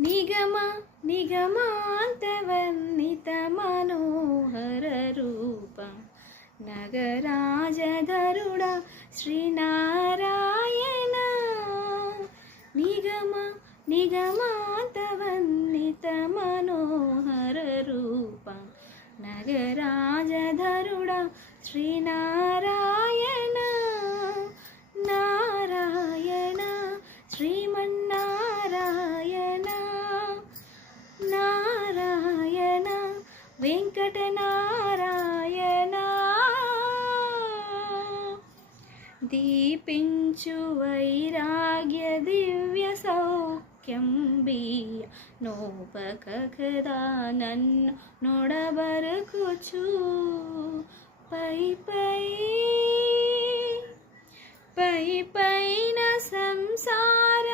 నిగమ నిగమాంతవర్ణిత మనోహర రూప నగరాజధరుడ శ్రీనారాయణ నిగమ నిగమాంతవర్ణిత మనోహర రూప నగరాజధరుడ శ్రీనారాయణ నారాయణ శ్రీమన్నారాయణ నారాయణ వెంకటనారాయణ దీపించు వైరాగ్య దివ్య సౌఖ్యం బియ్య నోపక కదా నన్ను నొడబరకుచు పై పైన సంసార